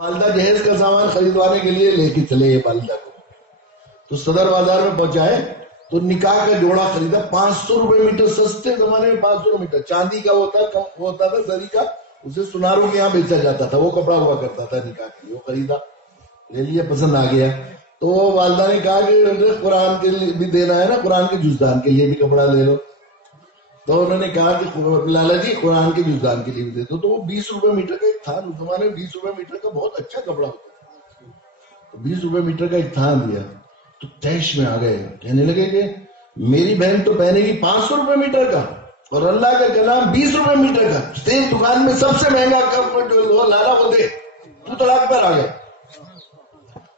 والدہ جہیز کا سامان خریدوانے کے لیے لے کے چلے والدہ کو، تو صدر بازار میں پہنچائے تو نکاح کا جوڑا خریدا 500 روپے میٹر، سستے زمانے میں 500 میٹر، چاندی کا ہوتا تھا زری کا، اسے سناروں کے یہاں بیچا جاتا تھا، وہ کپڑا ہوا کرتا تھا نکاح کے لیے، وہ خریدا، لے لیا، پسند آ گیا۔ تو والدہ نے کہا کہ قرآن کے لیے بھی دینا ہے نا، قرآن کے جزدان کے لیے بھی کپڑا لے لو۔ تو انہوں نے کہا کہ لالا جی قرآن کے جزدان کے لیے بھی دے دو۔ تو وہ 20 روپے میٹر کا ایک تھان، اس زمانے میں 20 روپے میٹر کا بہت اچھا کپڑا ہوتا تھا، تو 20 روپے میٹر کا ایک تھان دیا۔ تو تیش میں آ گئے، کہنے لگے کہ میری بہن تو پہنے گی 500 روپے میٹر کا اور اللہ کا کلام 20 روپے میٹر کا، تیز دکان میں سب سے مہنگا لالا کو دے، تو تڑاک پر آ گیا۔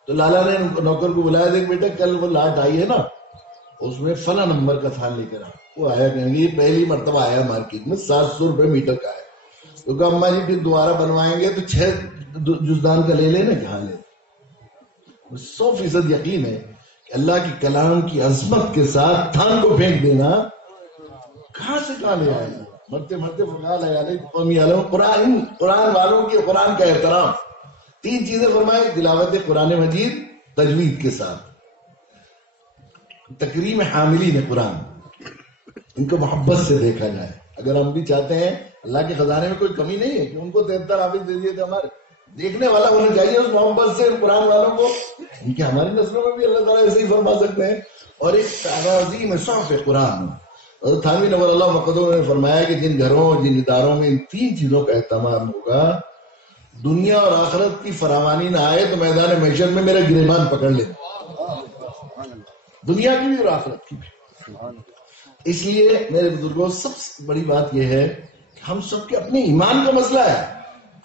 تو لالا نے نوکر کو بلایا، دیکھ بیٹا کل وہ لاٹ آئی ہے نا، اس میں فلاں نمبر کا تھان لے کر آ۔ وہ آیا، کہیں گے یہ پہلی مرتبہ آیا مارکیٹ میں، 700 روپے میٹر کا ہے۔ تو کہا اماں جی پھر دوبارہ بنوائیں گے تو 6 جزدان کا لے لیں نا، کہاں لے۔ 100% یقین ہے کہ اللہ کی کلام کی عظمت کے ساتھ تھان کو پھینک دینا کہاں سے کہاں لے آئے، مرتے مرتے فقال علیہ قومی عالم۔ قرآن والوں کی، قرآن کا احترام، 3 چیزیں فرمائے، تلاوت قرآن مجید تجوید کے ساتھ، تکریم حاملین قرآن، ان کو محبت سے دیکھا جائے۔ اگر ہم بھی چاہتے ہیں، اللہ کے خزانے میں کوئی کمی نہیں ہے کہ ان کو 73 حافظ دے دیے تھے، ہمارے دیکھنے والا ہونا چاہیے اس محبت سے قرآن والوں کو، ان کی ہماری نسلوں میں بھی اللہ تعالیٰ ایسے ہی فرما سکتے ہیں۔ اور ایک تعظیم صحف قرآن، تھانوی نور اللہ مقدم نے فرمایا کہ جن گھروں اور جن اداروں میں ان 3 چیزوں کا اہتمام ہوگا، دنیا اور آخرت کی فراوانی نہ آئے تو میدان محشر میں میرا گریبان پکڑ لے، دنیا کی بھی اور آخرت کی بھی۔ اس لیے میرے بزرگوں، سب سے بڑی بات یہ ہے کہ ہم سب کے اپنے ایمان کا مسئلہ ہے۔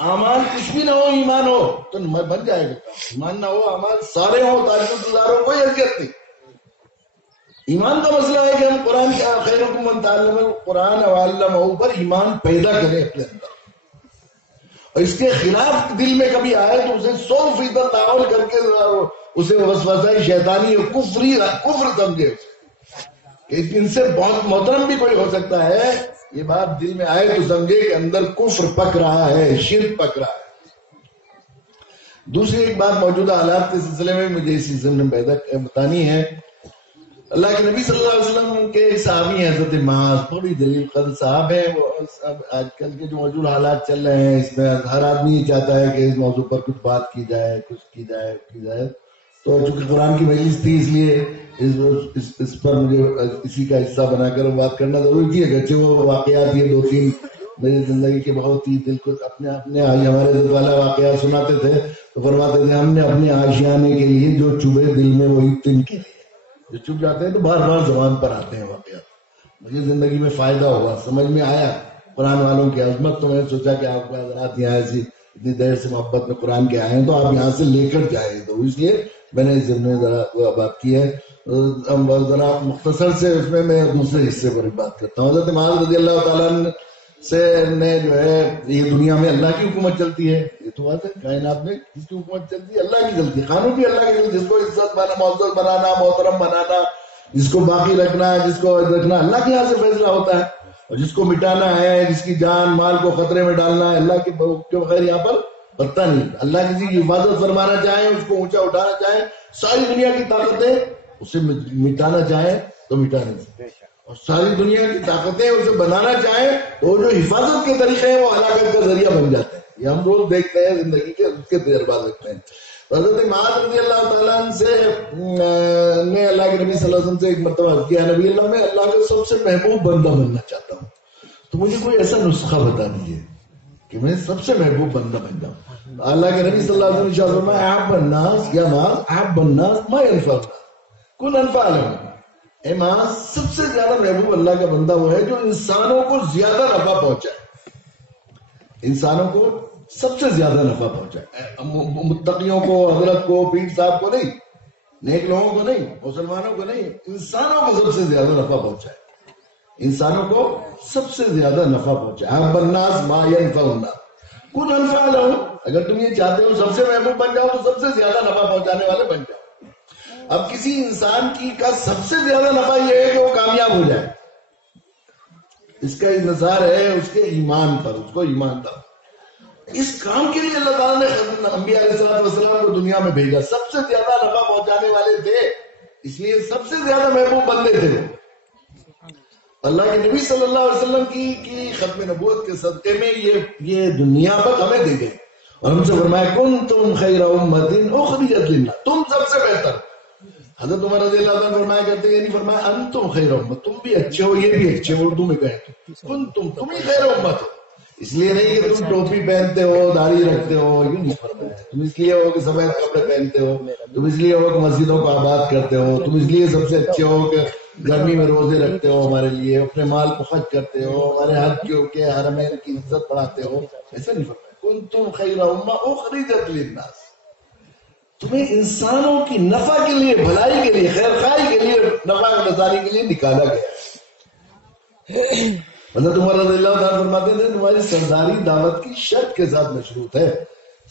اعمال کچھ بھی نہ ہو، ایمان ہو تو بن جائے گا، ایمان نہ ہو، اعمال سارے ہوں، تعلق گزاروں، کوئی حیثیت نہیں۔ ایمان کا مسئلہ ہے کہ ہم قرآن کے خیرکم من تعلم القرآن وعلمہ پر ایمان پیدا کریں اپنے اندر، اور اس کے خلاف دل میں کبھی آئے تو اسے 100% تعاون کر کے اسے وسوسہ شیطانی اور کفر سمجھے کہ ان سے بہت محترم بھی کوئی ہو سکتا ہے، یہ بات دل میں آئے تو سمجھے کہ اندر کفر پک رہا ہے، شرک پک رہا ہے۔ دوسری ایک بات موجودہ حالات کے سلسلے میں مجھے اسی ضمن پیدا بتانی ہے۔ اللہ کے نبی صلی اللہ علیہ وسلم کے صحابی ہیں حضرت معاذ، بڑی دلیل قدر صاحب ہیں۔ وہ آج کل کے جو موجود حالات چل رہے ہیں، اس میں ہر آدمی یہ چاہتا ہے کہ اس موضوع پر کچھ بات کی جائے، کچھ کی جائے۔ تو چونکہ قرآن کی مجلس تھی، اس لیے اس پر مجھے اسی کا حصہ بنا کر بات کرنا ضروری تھی، اگرچہ وہ واقعات یہ 2-3 میری زندگی کے بہت ہی دل کو اپنے ہمارے دل والا واقعات سناتے تھے تو فرماتے تھے ہم نے اپنے آشیانے کے لیے جو چبھے دل میں وہی تن کے لیے، جو چپ جاتے ہیں تو بار بار زبان پر آتے ہیں واقعات۔ مجھے زندگی میں فائدہ ہوا، سمجھ میں آیا قرآن والوں کی عظمت، تو میں نے سوچا کہ آپ کا حضرات یہاں ایسی اتنی دیر سے محبت میں قرآن کے آئے ہیں تو آپ یہاں سے لے کر جائیں، تو اس لیے میں نے اس میں ذرا بات کی ہے۔ ذرا مختصر سے اس میں میں دوسرے حصے پر بات کرتا ہوں۔ حضرت معاذ رضی اللہ تعالیٰ سے نے جو ہے، یہ دنیا میں اللہ کی حکومت چلتی ہے، یہ تو بات ہے، کائنات میں کس کی حکومت چلتی ہے؟ اللہ کی چلتی ہے، قانون بھی اللہ کی چلتی ہے، جس کو عزت معزز بنانا، محترم بنانا، جس کو باقی رکھنا ہے، جس کو رکھنا، اللہ کے یہاں سے فیصلہ ہوتا ہے، اور جس کو مٹانا ہے، جس کی جان مال کو خطرے میں ڈالنا ہے، اللہ کے بغیر یہاں پر پتہ نہیں۔ اللہ کسی کی حفاظت فرمانا چاہیں، اس کو اونچا اٹھانا چاہیں، ساری دنیا کی طاقتیں اسے مٹانا چاہیں تو مٹا نہیں سکتے، اور ساری دنیا کی طاقتیں اسے بنانا چاہیں تو جو حفاظت کے طریقے ہیں وہ ہلاکت کا ذریعہ بن جاتے ہیں۔ یہ ہم روز دیکھتے ہیں زندگی کے، اس کے تجربات دیکھتے ہیں۔ حضرت معاذ رضی اللہ تعالیٰ سے نے اللہ کے نبی صلی اللہ علیہ وسلم سے ایک مرتبہ عرض کیا، نبی اللہ میں اللہ کا سب سے محبوب بندہ بننا چاہتا ہوں، تو مجھے کوئی ایسا نسخہ بتا دیجیے کہ میں سب سے محبوب بندہ بن جاؤں۔ اللہ کے نبی صلی اللہ علیہ وسلم نے فرمایا احب الناس یا معاذ احب الناس ما ينفع الناس کن انفع لهم۔ اے معاذ، سب سے زیادہ محبوب اللہ کا بندہ وہ ہے جو انسانوں کو زیادہ نفع پہنچائے، انسانوں کو سب سے زیادہ نفع پہنچائے، متقیوں کو، حضرت کو، پیر صاحب کو نہیں، نیک لوگوں کو نہیں، مسلمانوں کو نہیں، انسانوں کو سب سے زیادہ نفع پہنچائے، انسانوں کو سب سے زیادہ نفع پہنچائے۔ احب الناس ما ينفع الناس کن انفع لهم۔ اگر تم یہ چاہتے ہو سب سے محبوب بن جاؤ تو سب سے زیادہ نفع پہنچانے والے بن جاؤ۔ اب کسی انسان کا سب سے زیادہ نفع یہ ہے کہ وہ کامیاب ہو جائے، اس کا انحصار ہے اس کے ایمان پر، اس کو ایماندار۔ اس کام کے لیے اللہ تعالیٰ نے انبیاء علیہ السلام کو دنیا میں بھیجا. سب سے زیادہ نفع پہنچانے والے تھے، اس لیے سب سے زیادہ محبوب بندے تھے. اللہ کے نبی صلی اللہ علیہ وسلم کی ختم نبوت کے صدقے میں یہ دنیا پر ہمیں دے گئے اور ہم سے فرمایا کنتم خیر امۃ اخرجت للناس، تم سب سے بہتر. حضرت عمر رضی اللہ عنہ فرمایا کرتے ہیں، نہیں فرمایا انتم خیر امۃ، تم بھی اچھے ہو، یہ بھی اچھے ہو. اردو میں کہیں تو کنتم، تم ہی خیر امت ہو. اس لیے نہیں کہ تم ٹوپی پہنتے ہو، داڑھی رکھتے ہو، یوں نہیں فرمایا. تم اس لیے ہو کہ سفید کپڑے پہنتے ہو، تم اس لیے ہو کہ مسجدوں کو آباد کرتے ہو، تم اس لیے سب سے اچھے ہو کہ گرمی میں روزے رکھتے ہو ہمارے لیے، اپنے مال کو خرچ کرتے ہو، ہمارے حج کے حرمین کی عزت بڑھاتے ہو. ایسا نہیں فرمایا کنتم خیر امۃ اخرجت للناس، تمہیں انسانوں کی نفع کے لیے، بھلائی کے لیے، خیر خواہی کے لیے، نفع رسانی کے لیے نکالا گیا. حضرت عمر رضی اللہ عنہ فرماتے تھے تمہاری سرداری دعوت کی شرط کے ساتھ مشروط ہے.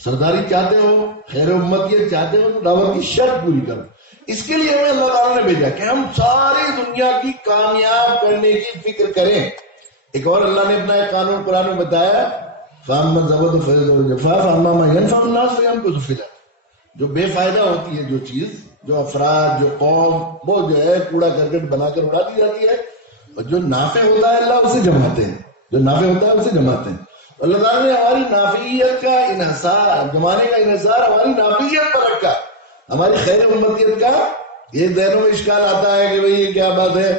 سرداری چاہتے ہو، خیر امت یہ چاہتے ہو تو دعوت کی شرط پوری کرو. اس کے لیے ہمیں اللہ تعالیٰ نے بھیجا کہ ہم ساری دنیا کی کامیاب کرنے کی فکر کریں. ایک اور اللہ نے اپنا ایک قانون قرآن میں بتایا، فَأَمَّا الزَّبَدُ فَيَذَرُ جَفَاءً وَأَمَّا مَا يَنفَعُ النَّاسَ فَيَمْكُثُ فِي الْأَرْضِ. جو بے فائدہ ہوتی ہے، جو چیز، جو افراد، جو قوم، وہ جو ہے کوڑا کرکٹ بنا کر اڑا دی جاتی ہے، اور جو نافع ہوتا ہے اللہ اسے جماتے ہیں. جو نافع ہوتا ہے اسے جماتے ہیں. اللہ تعالیٰ نے ہماری نافعیت کا انحصار، جمانے کا انحصار ہماری نافعیت پر رکھا. ہماری خیر امتیت کا یہ ذہنوں میں اشکال آتا ہے کہ بھئی یہ کیا بات ہے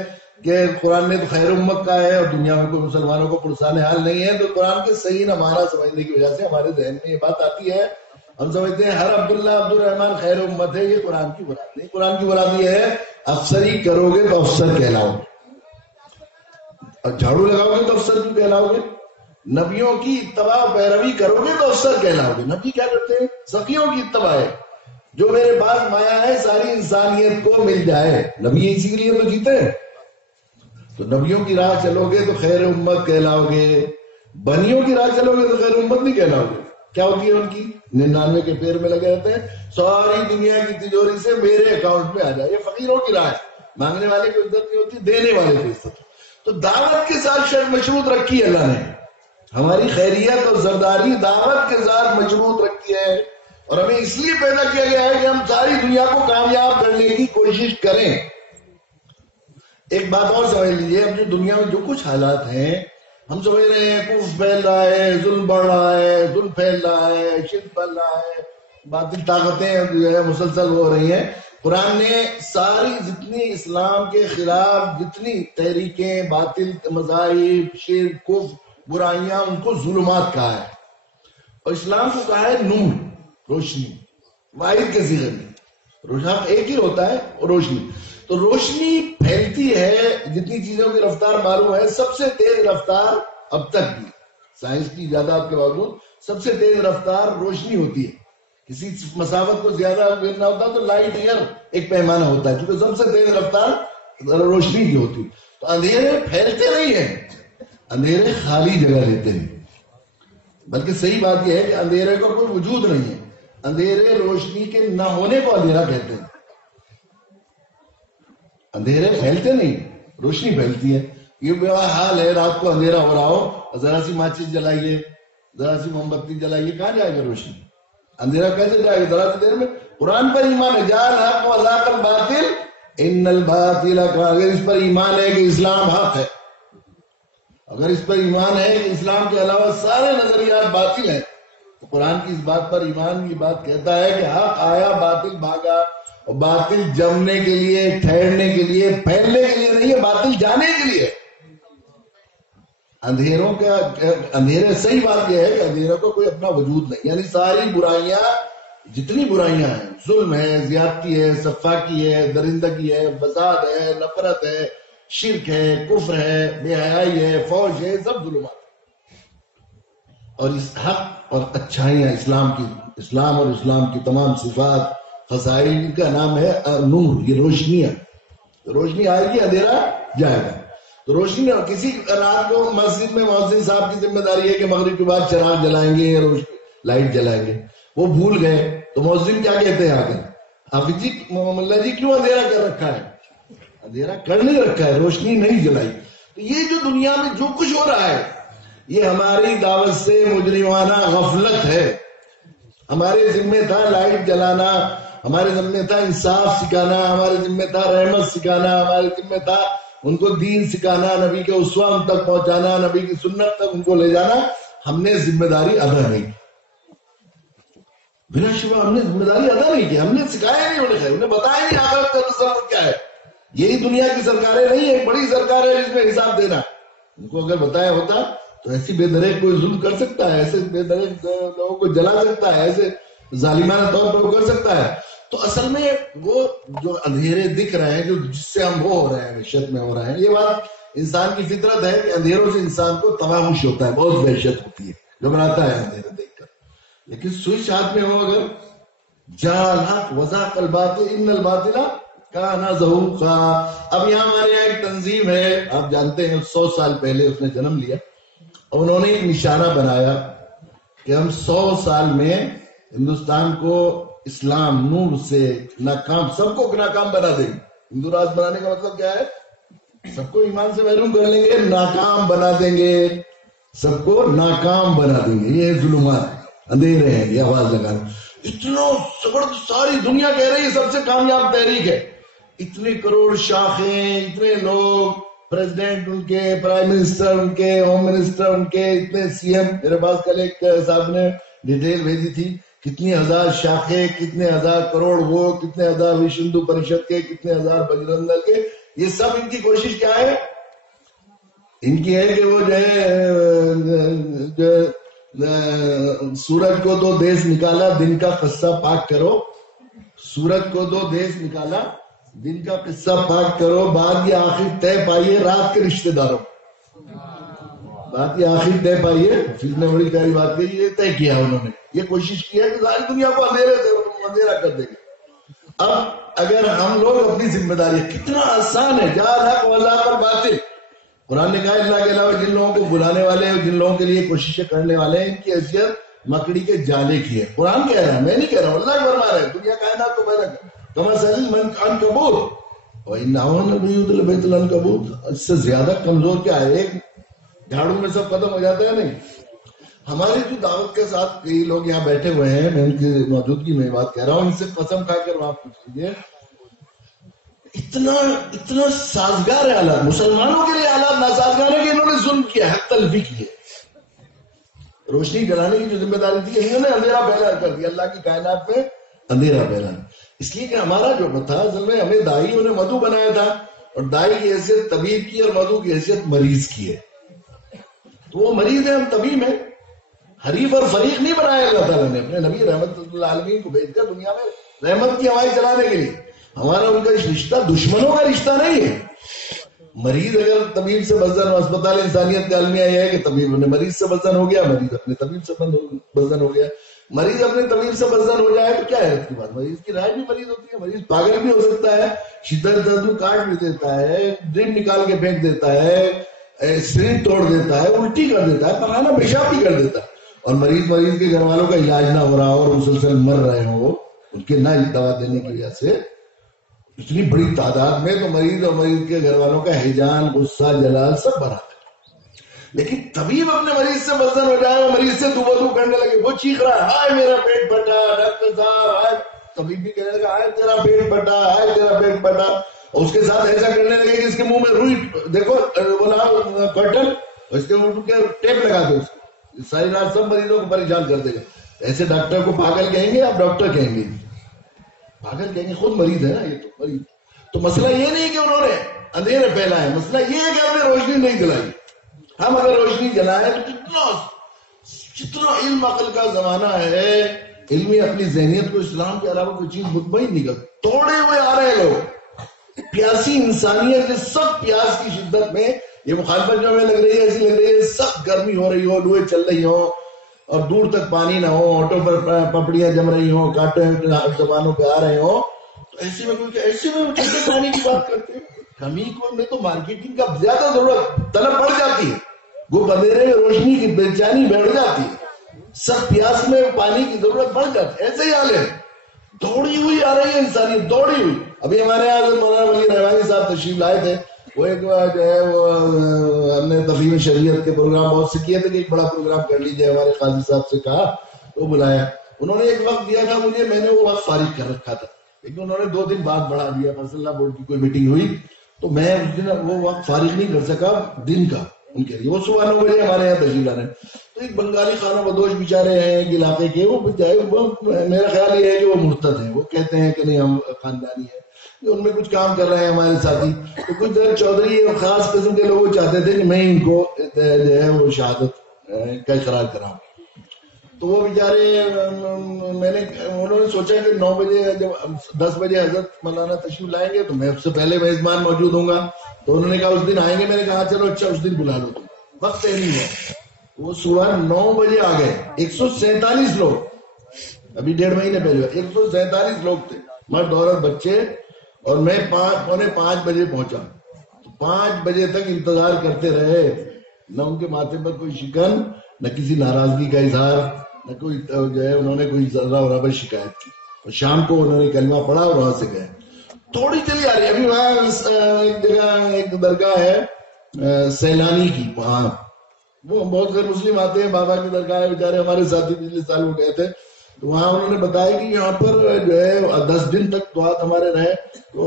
کہ قرآن نے تو خیر امت کا ہے اور دنیا میں کوئی مسلمانوں کو پرسان حال نہیں ہے. تو قرآن کے صحیح نہ معنی سمجھنے کی وجہ سے ہمارے ذہن میں یہ بات آتی ہے. ہم سمجھتے ہیں ہر عبداللہ عبد الرحمن خیر امت ہے. یہ قرآن کی مراد نہیں. قرآن کی مراد یہ ہے افسری کرو گے تو افسر کہلاؤ گے، اور جھاڑو لگاؤ گے تو افسر کیوں کہلاؤ گے. نبیوں کی اتباع و پیروی کرو گے تو افسر کہلاؤ گے. نبی کیا کرتے ہیں؟ سخیوں کی اتباع ہے. جو میرے پاس مایا ہے ساری انسانیت کو مل جائے. نبی اسی لیے تو جیتے ہیں. تو نبیوں کی راہ چلو گے تو خیر امت کہلاؤ گے، بنیوں کی راہ چلو گے تو خیر امت نہیں کہلاؤ گے. کیا ہوتی ہے ان کی؟ 99 کے پیر میں لگے رہتے ہیں، ساری دنیا کی تجوری سے میرے اکاؤنٹ میں آ جائے. یہ فقیروں کی راہ ہے. مانگنے والے کو عزت نہیں ہوتی، دینے والے کو عزت. تو دعوت کے ساتھ شرط مشروط رکھی اللہ نے. ہماری خیریت اور زرداری دعوت کے ساتھ مشروط رکھی ہے، اور ہمیں اس لیے پیدا کیا گیا ہے کہ ہم ساری دنیا کو کامیاب کرنے کی کوشش کریں. ایک بات اور سمجھ لیجیے، اب جو دنیا میں جو کچھ حالات ہیں، ہم سمجھ رہے ہیں کفر پھیل رہا ہے، ظلم بڑھ رہا ہے، ظلم پھیل رہا ہے، شرک پھیل رہا ہے، باطل طاقتیں جو ہے مسلسل ہو رہی ہیں. قرآن نے ساری جتنی اسلام کے خلاف جتنی تحریکیں، باطل مذاہب، شرک، کفر، برائیاں، ان کو ظلمات کہا ہے، اور اسلام کو کہا ہے نور، روشنی. واحد کے صیغے میں روشن ایک ہی ہوتا ہے، روشنی. تو روشنی پھیلتی ہے، جتنی چیزوں کی رفتار معلوم ہے، سب سے تیز رفتار اب تک بھی سائنس کی ایجادات کے باوجود سب سے تیز رفتار روشنی ہوتی ہے. کسی مسافت کو زیادہ گرنا ہوتا ہے تو لائٹ ایئر ایک پیمانہ ہوتا ہے، کیونکہ سب سے تیز رفتار روشنی کی ہوتی ہے. تو اندھیرے پھیلتے نہیں ہیں، اندھیرے خالی جگہ لیتے ہیں. بلکہ صحیح بات یہ ہے کہ اندھیرے کا کوئی وجود نہیں ہے. اندھیرے روشنی کے نہ ہونے کو اندھیرا کہتے ہیں. اندھیرے پھیلتے نہیں، روشنی پھیلتی ہے. یہ بڑا حال ہے، رات کو اندھیرا ہو رہا ہو، ذرا سی ماچس جلائیے، ذرا سی موم بتی جلائیے، کہاں جائے گا روشنی؟ اندھیرا کیسے جائے گا؟ ذرا سی دیر میں. قرآن پر ایمان ہے، جان حق و ذاق الباطل ان الباطل. اگر اس پر ایمان ہے کہ اسلام حق ہے، اگر اس پر ایمان ہے کہ اسلام کے علاوہ سارے نظریات باطل ہیں، تو قرآن کی اس بات پر ایمان کی بات کہتا ہے کہ حق آیا، باطل بھاگا. اور باطل جمنے کے لیے، ٹھہرنے کے لیے، پھیلنے کے لیے نہیں ہے، باطل جانے کے لیے. اندھیروں کا اندھیرے، صحیح بات یہ ہے کہ اندھیروں کا کوئی اپنا وجود نہیں. یعنی ساری برائیاں، جتنی برائیاں ہیں، ظلم ہے، زیادتی ہے، سفاکی ہے، درندگی ہے، فساد ہے، نفرت ہے، شرک ہے، کفر ہے، بے حیائی ہے، فوج ہے، سب ظلمات. اور اس حق اور اچھائیاں اسلام اور اسلام کی تمام صفات، فضائل، ان کا نام ہے نور. یہ روشنیاں، روشنی آئے گی، اندھیرا جائے گا. تو روشنی، اور کسی رات کو مسجد میں مؤذن صاحب کی ذمہ داری ہے کہ مغرب کے بعد چراغ جلائیں گے، لائٹ جلائیں گے. وہ بھول گئے تو مؤذن کیا کہتے ہیں آ کر؟ حافظ جی، ملا جی کیوں اندھیرا کر رکھا ہے؟ اندھیرا کر نہیں رکھا ہے، روشنی نہیں جلائی. تو یہ جو دنیا میں جو کچھ ہو رہا ہے، یہ ہماری دعوت سے مجرمانہ غفلت ہے. ہمارے ذمہ تھا لائٹ جلانا، ہمارے ذمہ تھا انصاف سکھانا، ہمارے ذمہ تھا رحمت سکھانا، ہمارے ذمہ تھا ان کو دین سکھانا، نبی کے اسوہ ان تک پہنچانا، نبی کی سنت تک ان کو لے جانا. ہم نے ذمہ داری ادا نہیں کی، بلا شبہ ہم نے ذمہ داری ادا نہیں کی. ہم نے سکھایا نہیں انہیں بتایا نہیں آخرت کا تصور کیا ہے. یہی دنیا کی سرکاریں نہیں، ایک بڑی سرکار ہے جس میں حساب دینا. ان کو اگر بتایا ہوتا تو ایسی بے دریغ کوئی ظلم کر سکتا ہے، ایسے بے دریغ لوگوں کو جلا سکتا ہے، ایسے ظالمانہ طور پر وہ کر سکتا ہے. تو اصل میں وہ جو اندھیرے دکھ رہے ہیں، جو جس سے ہم وہ ہو رہے ہیں، وحشت میں ہو رہے ہیں. یہ بات انسان کی فطرت ہے کہ اندھیروں سے انسان کو تباہش ہوتا ہے، بہت وحشت ہوتی ہے، گھبراتا ہے اندھیرے دیکھ کر. لیکن سوئچ ہاتھ میں ہو اگر، جاء وزاق الباطل ان الباطل کان زہوقا. اب یہاں ہمارے یہاں ایک تنظیم ہے، آپ جانتے ہیں 100 سال پہلے اس نے جنم لیا، اور انہوں نے ایک نشانہ بنایا کہ ہم 100 سال میں ہندوستان کو اسلام نور سے ناکام، سب کو ناکام بنا دیں گے. ہندو راج بنانے کا مطلب کیا ہے؟ سب کو ایمان سے محروم کر لیں گے، ناکام بنا دیں گے، سب کو ناکام بنا دیں گے. یہ ظلمات، اندھیرے ہیں، یہ آواز لگانا. اتنا زبردست، ساری دنیا کہہ رہی ہے سب سے کامیاب تحریک ہے. اتنے کروڑ شاخیں، اتنے لوگ، پریزیڈنٹ ان کے، پرائم منسٹر ان کے، ہوم منسٹر ان کے، اتنے سی ایم. میرے پاس کل ایک صاحب نے ڈیٹیل بھیجی تھی، کتنی ہزار شاخیں، کتنے ہزار کروڑ وہ، کتنے ہزار وشو ہندو پریشد کے، کتنے ہزار بجرنگ دل کے. یہ سب ان کی کوشش کیا ہے؟ ان کی ہے کہ وہ جو سورج کو دو دیش نکالا، دن کا قصہ پاک کرو. سورج کو دو دیش نکالا، دن کا قصہ پاک کرو. بات یہ آخر طے پائیے رات کے رشتہ داروں، بات یہ آخر طے پائیے. پھر نے بڑی پیاری بات کہی، یہ طے کیا انہوں نے، یہ کوشش کی ہے کہ ساری دنیا کو اندھیرے سے اندھیرا کر دے گے. اب اگر ہم لوگ اپنی ذمہ داری، کتنا آسان ہے، جا حق وزاق الباطل. قرآن نے کہا اللہ کے علاوہ جن لوگوں کو بلانے والے ہیں، جن لوگوں کے لیے کوششیں کرنے والے ہیں، ان کی حیثیت مکڑی کے جالے کی ہے. قرآن کہہ رہا ہے، میں نہیں کہہ رہا ہوں، اللہ فرما رہا ہے. دنیا کائنات کو پیدا کر کمثل من عنکبوت وإن أوهن البيوت لبيت العنکبوت. اس سے زیادہ کمزور کیا ہے؟ ایک جھاڑو میں سب ختم ہو جاتا ہے. نہیں، ہماری جو دعوت کے ساتھ کئی لوگ یہاں بیٹھے ہوئے ہیں، میں ان کی موجودگی میں بات کہہ رہا ہوں، ان سے قسم کھا کر آپ پوچھ لیجیے، اتنا سازگار ہے حالات، مسلمانوں کے لیے حالات ناسازگار ہے کہ انہوں نے ظلم کیا، حق تلفی کی ہے. روشنی جلانے کی جو ذمہ داری تھی، انہوں نے اندھیرا پھیلا کر دیا. اللہ کی کائنات میں اندھیرا پھیلانا، اس لیے کہ ہمارا جو تھا اصل میں ہمیں دائی انہیں مدعو بنایا تھا، اور دائی کی حیثیت طبیب کی اور مدعو کی حیثیت مریض کی ہے. تو وہ مریض ہے، ہم طبیب ہیں. حریف اور فریق نہیں بنایا اللہ تعالیٰ نے اپنے نبی رحمت اللہ عالمین کو بھیج کر دنیا میں رحمت کی ہوائیں چلانے کے لیے. ہمارا ان کا رشتہ دشمنوں کا رشتہ نہیں ہے. مریض اگر طبیب سے بزن، اسپتال انسانیت کا المیہ یہ ہے کہ طبیب نے مریض سے بزن ہو گیا، مریض اپنے طبیب سے بزن ہو گیا. مریض اپنے طبیب سے بزن ہو جائے تو کیا ہے اس کی بات؟ مریض کی رائے بھی مریض ہوتی ہے. مریض پاگل بھی ہو سکتا ہے، شدت درد کاٹ بھی دیتا ہے، ڈرپ نکال کے پھینک دیتا ہے، سرنج توڑ دیتا ہے، الٹی کر دیتا ہے، پخانہ پیشاب بھی کر دیتا ہے. اور مریض کے گھر والوں کا علاج نہ ہو رہا ہو اور مسلسل مر رہے ہوں ان کے نہ دوا دینے کی وجہ سے اتنی بڑی تعداد میں، تو مریض اور مریض کے گھر والوں کا ہیجان، غصہ، جلال سب بڑھا ہے. لیکن طبیب اپنے مریض سے بزن ہو جائے اور مریض سے دو کرنے لگے، وہ چیخ رہا ہے، ہائے میرا پیٹ پھٹا ڈاکٹر صاحب، ہائے. طبیب بھی کہنے لگا، ہائے تیرا پیٹ پھٹا، ہائے تیرا پیٹ پھٹا. اور اس کے ساتھ ایسا کرنے لگے کہ اس کے منہ میں روئی، دیکھو بولا کٹن، اس کے منہ کے ٹیپ لگا دو، ساری رات سب مریضوں کو پریشان کر دے گا. ایسے ڈاکٹر کو پاگل کہیں گے، آپ ڈاکٹر کہیں گے؟ پاگل کہیں گے، خود مریض ہے نا یہ تو مریض. تو مسئلہ یہ نہیں کہ انہوں نے اندھیرے پھیلا ہے، مسئلہ یہ ہے کہ ہم نے روشنی نہیں جلائی. ہم اگر روشنی جلائیں تو جتنا علم عقل کا زمانہ ہے، علمی اپنی ذہنیت کو اسلام کے علاوہ کوئی چیز مطمئن نہیں کر. توڑے ہوئے آ رہے ہیں لوگ، پیاسی انسانیت، سب پیاس کی شدت میں. یہ مخالفت جو ہمیں لگ رہی ہے، ایسی لگ رہی ہے سخت گرمی ہو رہی ہو، لوہے چل رہی ہو اور دور تک پانی نہ ہو، آٹو پر پپڑیاں جم رہی ہوں، کانٹے زبانوں پہ آ رہے ہوں، تو ایسے میں ٹھنڈے پانی کی بات کرتے ہیں. کمی کو میں تو مارکیٹنگ کا زیادہ ضرورت طلب بڑھ جاتی ہے، وہ اندھیرے میں روشنی کی بے چینی بڑھ جاتی ہے، سب پیاس میں پانی کی ضرورت بڑھ جاتی ہے. ایسے ہی حال ہے، دوڑی ہوئی آ رہی ہے انسانیت، دوڑی ہوئی. ابھی ہمارے یہاں مولانا ولی رحمانی صاحب تشریف لائے تھے، وہ ایک جو ہے وہ ہم نے تفہیم شریعت کے پروگرام بہت سے کیے تھے کہ ایک بڑا پروگرام کر لیجیے، ہمارے قاضی صاحب سے کہا تو بلایا، انہوں نے ایک وقت دیا تھا مجھے، میں نے وہ وقت فارغ کر رکھا تھا، لیکن انہوں نے 2 دن بعد بڑھا دیا، مسلح بورڈ کی کوئی میٹنگ ہوئی تو میں اس دن وہ وقت فارغ نہیں کر سکا دن کا ان کے لیے، وہ صبح 9 بجے ہمارے یہاں تشریف لانے، تو ایک بنگالی خانہ بدوش بیچارے ہیں ایک علاقے کے، وہ میرا خیال یہ ہے کہ وہ مرتد ہیں، وہ کہتے ہیں کہ نہیں ہم خاندانی ہیں، ان میں کچھ کام کر رہے ہیں ہمارے ساتھی، تو کچھ چودھری خاص قسم کے لوگ چاہتے تھے کہ میں ان کو جو ہے وہ شہادت کا اقرار کراؤں، تو وہ بیچارے انہوں نے سوچا کہ 9 بجے جب 10 بجے حضرت مولانا تشریف لائیں گے تو میں اس سے پہلے میزبان موجود ہوں گا، تو انہوں نے کہا اس دن آئیں گے، میں نے کہا چلو اچھا اس دن بلا لو، وقت نہیں ہوا، وہ صبح 9 بجے آ گئے، 147 لوگ، ابھی 1.5 مہینے پہلے 147 لوگ تھے، مرد عورت بچے، اور میں 4:45 بجے پہنچا، 5 بجے تک انتظار کرتے رہے، نہ ان کے ماتھے پر کوئی شکن، نہ کسی ناراضگی کا اظہار، نہ کوئی جو ہے انہوں نے کوئی ذرہ برابر شکایت کی، اور شام کو انہوں نے کلمہ پڑھا اور وہاں سے گئے، تھوڑی چلی آ رہی ہے، ابھی وہاں ایک جگہ ایک درگاہ ہے سیلانی کی، وہاں وہ بہت سے مسلم آتے ہیں، بابا کی درگاہ ہے، بیچارے ہمارے ساتھی پچھلے سال وہ گئے تھے، تو وہاں انہوں نے بتایا کہ یہاں پر جو ہے 10 دن تک دعات ہمارے رہے، تو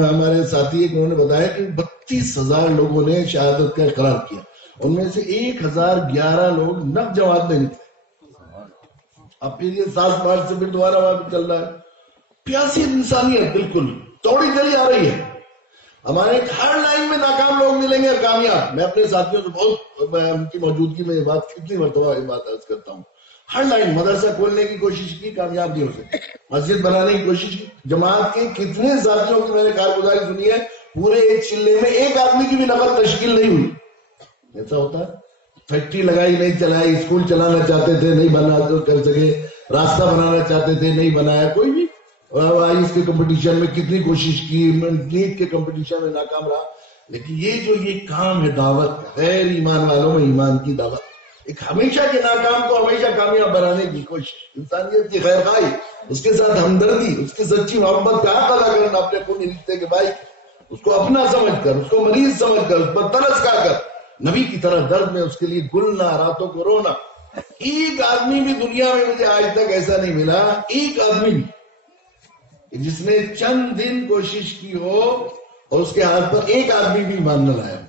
ہمارے ساتھی انہوں نے بتایا کہ 32,000 لوگوں نے شہادت کا اقرار کیا، ان میں سے 1011 لوگ نف جماعت میں نکلے، اب پھر یہ 7 مارچ سے پھر دوبارہ وہاں پہ چل رہا ہے، پیاسی انسانیت بالکل توڑی چلی آ رہی ہے، ہمارے ہر لائن میں ناکام لوگ ملیں گے اور کامیاب، میں اپنے ساتھیوں سے بہت ان کی موجودگی میں یہ بات کتنی مرتبہ یہ بات عرض کرتا ہوں، ہر لائن، مدرسہ کھولنے کی کوشش کی کامیاب نہیں ہو سکتی، مسجد بنانے کی کوشش کی، جماعت کے کتنے ساتھیوں کی میں نے کارگزاری سنی ہے، پورے ایک چلے میں ایک آدمی کی بھی نفر تشکیل نہیں ہوئی، ایسا ہوتا ہے، فیکٹری لگائی نہیں چلائی، اسکول چلانا چاہتے تھے نہیں بنا کر سکے، راستہ بنانا چاہتے تھے نہیں بنایا کوئی بھی، آئیس کے کمپٹیشن میں کتنی کوشش کی، نیٹ کے کمپٹیشن میں ناکام رہا، لیکن یہ کام ہے دعوت، غیر ایمان والوں میں ایمان کی دعوت، ایک ہمیشہ کے ناکام کو ہمیشہ کامیاب بنانے کی کوشش، انسانیت کی خیر خواہی، اس کے ساتھ ہمدردی، اس کی سچی محبت کا حق ادا کرنا اپنے خونی رشتے کے بھائی، اس کو اپنا سمجھ کر، اس کو مریض سمجھ کر، اس پر ترس کھا کر، نبی کی طرح درد میں اس کے لیے گلنا، راتوں کو رونا، ایک آدمی بھی دنیا میں مجھے آج تک ایسا نہیں ملا، ایک آدمی بھی جس نے چند دن کوشش کی ہو اور اس کے ہاتھ پر ایک آدمی بھی ایمان نہ لایا،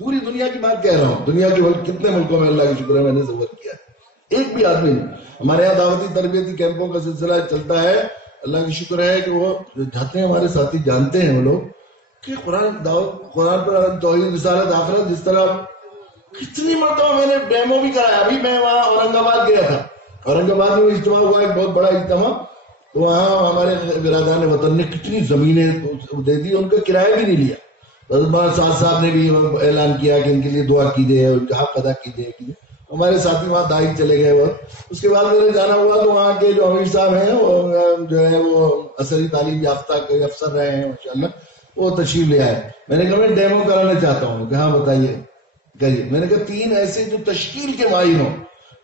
پوری دنیا کی بات کہہ رہا ہوں، دنیا کے کتنے ملکوں میں اللہ کا شکر ہے میں نے سفر کیا ہے، ایک بھی آدمی نہیں، ہمارے یہاں دعوتی تربیتی کیمپوں کا سلسلہ چلتا ہے، اللہ کا شکر ہے کہ وہ جاتے ہیں ہمارے ساتھی، جانتے ہیں وہ لوگ کہ قرآن پر توحید رسالت آخرت، جس طرح کتنی مرتبہ میں نے ڈیمو بھی کرایا، ابھی میں وہاں اورنگ آباد گیا تھا، اورنگ آباد میں اجتماع ہوا، ایک بہت بڑا اجتماع، تو وہاں ہمارے برادران وطن نے کتنی زمینیں دے دی، ان کا کرایہ بھی نہیں لیا، حضرت صاحب نے بھی اعلان کیا کہ ان کے لیے دعا کیجیے، ان کا حق ادا کیجیے، ہمارے ساتھی وہاں دائی چلے گئے، وہ اس کے بعد میرے جانا ہوا تو وہاں کے جو امیر صاحب ہیں وہ جو ہے وہ عصری تعلیم یافتہ کوئی افسر رہے ہیں ماشاءاللہ، وہ تشریف لے آئے، میں نے کہا میں ڈیمو کرانا چاہتا ہوں، کہ ہاں بتائیے کہیے، میں نے کہا 3 ایسے جو تشکیل کے ماہر ہوں،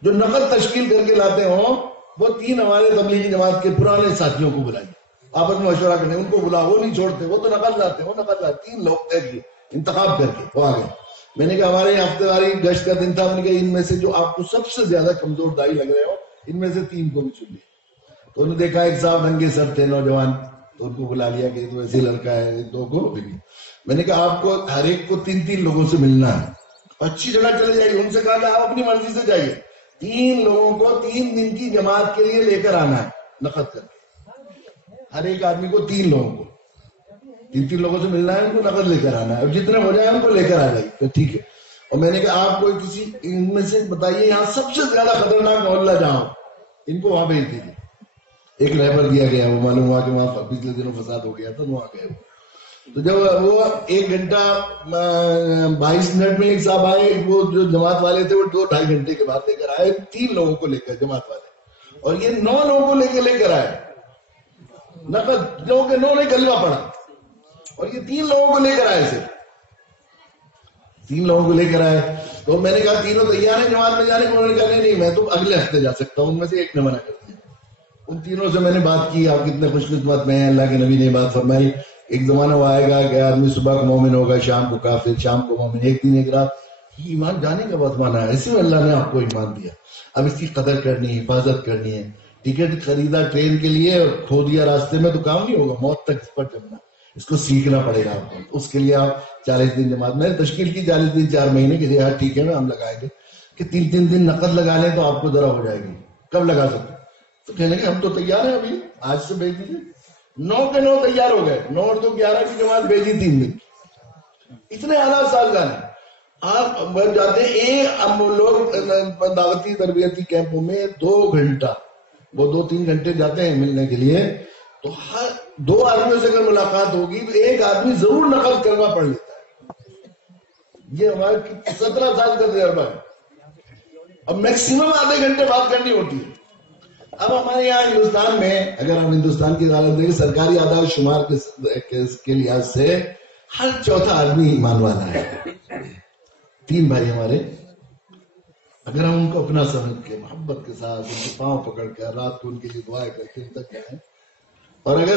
جو نقد تشکیل کر کے لاتے ہوں، وہ 3 ہمارے تبلیغی جماعت کے پرانے ساتھیوں کو بلائیے، آپس میں مشورہ کرنے، ان کو بلا، وہ نہیں چھوڑتے، وہ تو نقد لاتے ہیں، وہ نقد لاتے، 3 لوگ طے کیے انتخاب کر کے وہ آ گئے، میں نے کہا ہمارے ہفتے واری گشت کا دن تھا، میں نے کہا ان میں سے جو آپ کو سب سے زیادہ کمزور دائی لگ رہے ہو، ان میں سے 3 کو بھی چن لیا، تو انہوں نے دیکھا ایک صاحب ننگے سر تھے نوجوان، تو ان کو بلا لیا کہ تو ایسے لڑکا ہے، 2 کو بھی، میں نے کہا آپ کو ہر ایک کو 3 لوگوں سے ملنا ہے، اچھی جگہ چلے جائیے، ان سے کہا کہ آپ اپنی مرضی سے جائیے، 3 لوگوں کو 3 دن کی جماعت کے لیے لے کر آنا ہے، نقد کر کے، ہر ایک آدمی کو 3 لوگوں کو 3 لوگوں سے ملنا ہے، ان کو نقد لے کر آنا ہے، اور جتنے ہو جائے ان کو لے کر آ جائیے، تو ٹھیک ہے، اور میں نے کہا آپ کو کسی ان میں سے بتائیے یہاں سب سے زیادہ خطرناک محلہ جہاں، ان کو وہاں بھیج دیجیے، ایک رہبر دیا گیا، وہ معلوم ہوا کہ وہاں پچھلے دنوں فساد ہو گیا تھا، وہاں گئے، تو جب وہ 1 گھنٹہ 22 منٹ میں ایک صاحب آئے، وہ جو جماعت والے تھے وہ 2-2.5 گھنٹے کے بعد لے کر آئے، 3 لوگوں کو لے کر جماعت والے، اور یہ 9 لوگوں کو لے کر آئے، نقد لوگوں کے 9 نے کلمہ پڑھا، اور یہ 3 لوگوں کو لے کر آئے، صرف 3 لوگوں کو لے کر آئے، تو میں نے کہا تینوں تیار ہیں جماعت میں جانے کو؟ انہوں نے کہا نہیں میں تو اگلے ہفتے جا سکتا ہوں، ان میں سے ایک نے منع کر دیا، ان 3 سے میں نے بات کی، آپ کتنے خوش قسمت میں ہیں، اللہ کے نبی نے بات فرمائی ایک زمانہ وہ آئے گا کہ آدمی صبح کو مومن ہوگا، شام کو کافر، شام کو مومن، ایک دن ایک رات. یہ ایمان جانے کا بہت مانا ہے. اسی میں اللہ نے آپ کو ایمان دیا. اب اس کی قدر کرنی ہے، حفاظت کرنی ہے. ٹکٹ خریدا ٹرین کے لیے اور کھو دیا راستے میں تو کام نہیں ہوگا، موت تک اس پر چلنا. اس کو سیکھنا پڑے گا آپ کو. اس کے لیے آپ 40 دن جماعت میں تشکیل کی، 40 دن 4 مہینے کہ یار ٹھیک ہے نا ہم لگائیں گے، کہ 3 دن نقد لگا لیں تو آپ کو ذرا ہو جائے گی. کب لگا سکتے؟ تو کہنے کہ ہم تو تیار ہیں، ابھی آج سے بھیج دیجیے. 9 کے 9 تیار ہو گئے. 9 اور 2 11 کی جماعت بھیجی 3 دن. اتنے اعلیٰ سازگار ہیں. آپ بن جاتے ہیں. ایک لوگ دعوتی تربیتی کیمپوں میں 2 گھنٹہ، وہ 2-3 گھنٹے جاتے ہیں ملنے کے لیے، تو ہر 2 آدمیوں سے اگر ملاقات ہوگی تو ایک آدمی ضرور نقل کرنا پڑ لیتا ہے. یہ ہمارے 17 سال کا تجربہ ہے. اب میکسیمم آدھے گھنٹے بات کرنی ہوتی ہے. اب ہمارے یہاں ہندوستان میں اگر ہم ہندوستان کی حالت دیکھیں، سرکاری اعداد و شمار کے لحاظ سے ہر چوتھا آدمی ایمان والا ہے. 3 بھائی ہمارے، اگر ہم ان کو اپنا سمجھ کے محبت کے ساتھ ان کے پاؤں پکڑ کر رات کو ان کے لیے دعائیں کر کے ان تک جائیں، اور اگر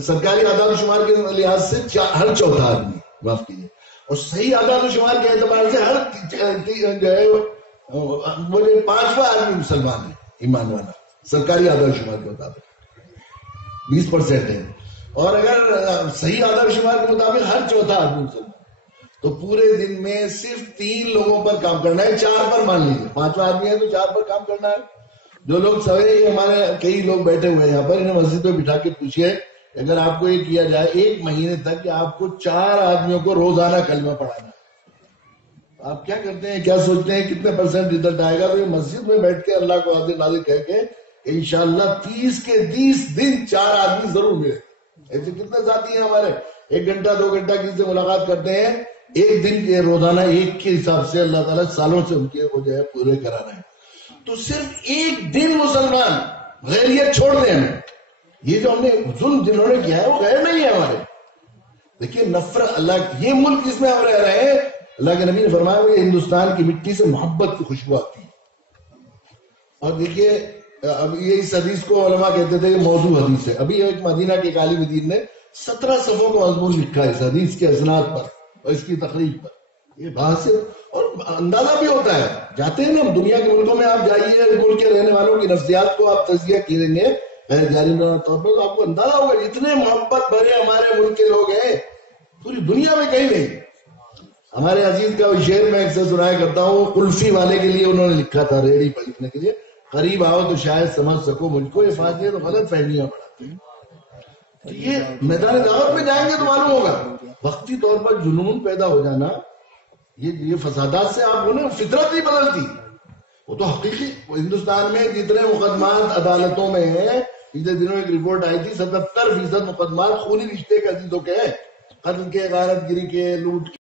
سرکاری اعداد و شمار کے لحاظ سے ہر چوتھا آدمی، معاف کیجیے، اور صحیح اعداد و شمار کے اعتبار سے ہر جو ہے وہ 5واں آدمی مسلمان ہے ایمان والا. سرکاری اعداد و شمار کے مطابق 20% ہے. اور اگر صحیح اعداد و شمار کے مطابق ہر چوتھا آدمی مسلمان. تو پورے دن میں صرف 3 لوگوں پر کام کرنا ہے، 4 پر مان لیجیے. 5واں آدمی ہے تو 4 پر کام کرنا ہے. جو لوگ سویرے، ہمارے کئی لوگ بیٹھے ہوئے ہیں یہاں پر، انہیں مسجد میں بٹھا کے پوچھئے اگر آپ کو یہ کیا جائے 1 مہینے تک کہ آپ کو 4 آدمیوں کو روزانہ کلمہ پڑھانا ہے، آپ کیا کرتے ہیں، کیا سوچتے ہیں کتنے % رزلٹ آئے گا؟ تو یہ مسجد میں بیٹھ کے اللہ کو حاضر ناظر کہہ کے انشاءاللہ 30 کے 30 دن 4 آدمی ضرور ملے. ایسے کتنے ساتھی ہیں ہمارے 1 گھنٹہ 2 گھنٹہ کسی سے ملاقات کرتے ہیں، 1 دن کے روزانہ 1 کے حساب سے اللہ تعالیٰ سالوں سے ان کے وہ جو ہے پورے کرا رہے ہیں. تو صرف 1 دن مسلمان غیریت چھوڑ دیں ہمیں. یہ جو ہم نے ظلم جنہوں نے کیا ہے وہ غیر نہیں ہے ہمارے. دیکھیے نفرت، اللہ یہ ملک جس میں ہم رہ رہے ہیں، اللہ کے نبی نے فرمایا وہ ہندوستان کی مٹی سے محبت کی خوشبو آتی ہے. اور دیکھیے اب یہ اس حدیث کو علماء کہتے تھے کہ موضوع حدیث ہے. ابھی ایک مدینہ کے عالم دین نے 17 صفحوں کو مضمون لکھا ہے اس حدیث کے اسناد پر اور اس کی تقریب پر. یہ بات سے اور اندازہ بھی ہوتا ہے، جاتے ہیں نا دنیا کے ملکوں میں، آپ جائیے ملک کے رہنے والوں کی نفسیات کو آپ تجزیہ کریں گے جاری طور پر تو آپ کو اندازہ ہوگا اتنے محبت بھرے ہمارے ملک کے لوگ ہیں پوری دنیا میں کہیں نہیں. ہمارے عزیز کا شعر میں اکثر سنایا کرتا ہوں، کلفی والے کے لیے انہوں نے لکھا تھا، ریڑھی پر لکھنے کے لیے، قریب آؤ تو شاید سمجھ سکو مجھ کو، یہ فاصلے تو غلط فہمیاں بڑھاتے ہیں. تو یہ میدان دعوت میں جائیں گے تو معلوم ہوگا. وقتی طور پر جنون پیدا ہو جانا، یہ فسادات سے آپ کو نا فطرت نہیں بدلتی. وہ تو حقیقی ہندوستان میں جتنے مقدمات عدالتوں میں ہیں، پچھلے دنوں ایک رپورٹ آئی تھی 77% مقدمات خونی رشتے کے عزیزوں کے ہیں، قتل کے، غارت گری کے، لوٹ کے.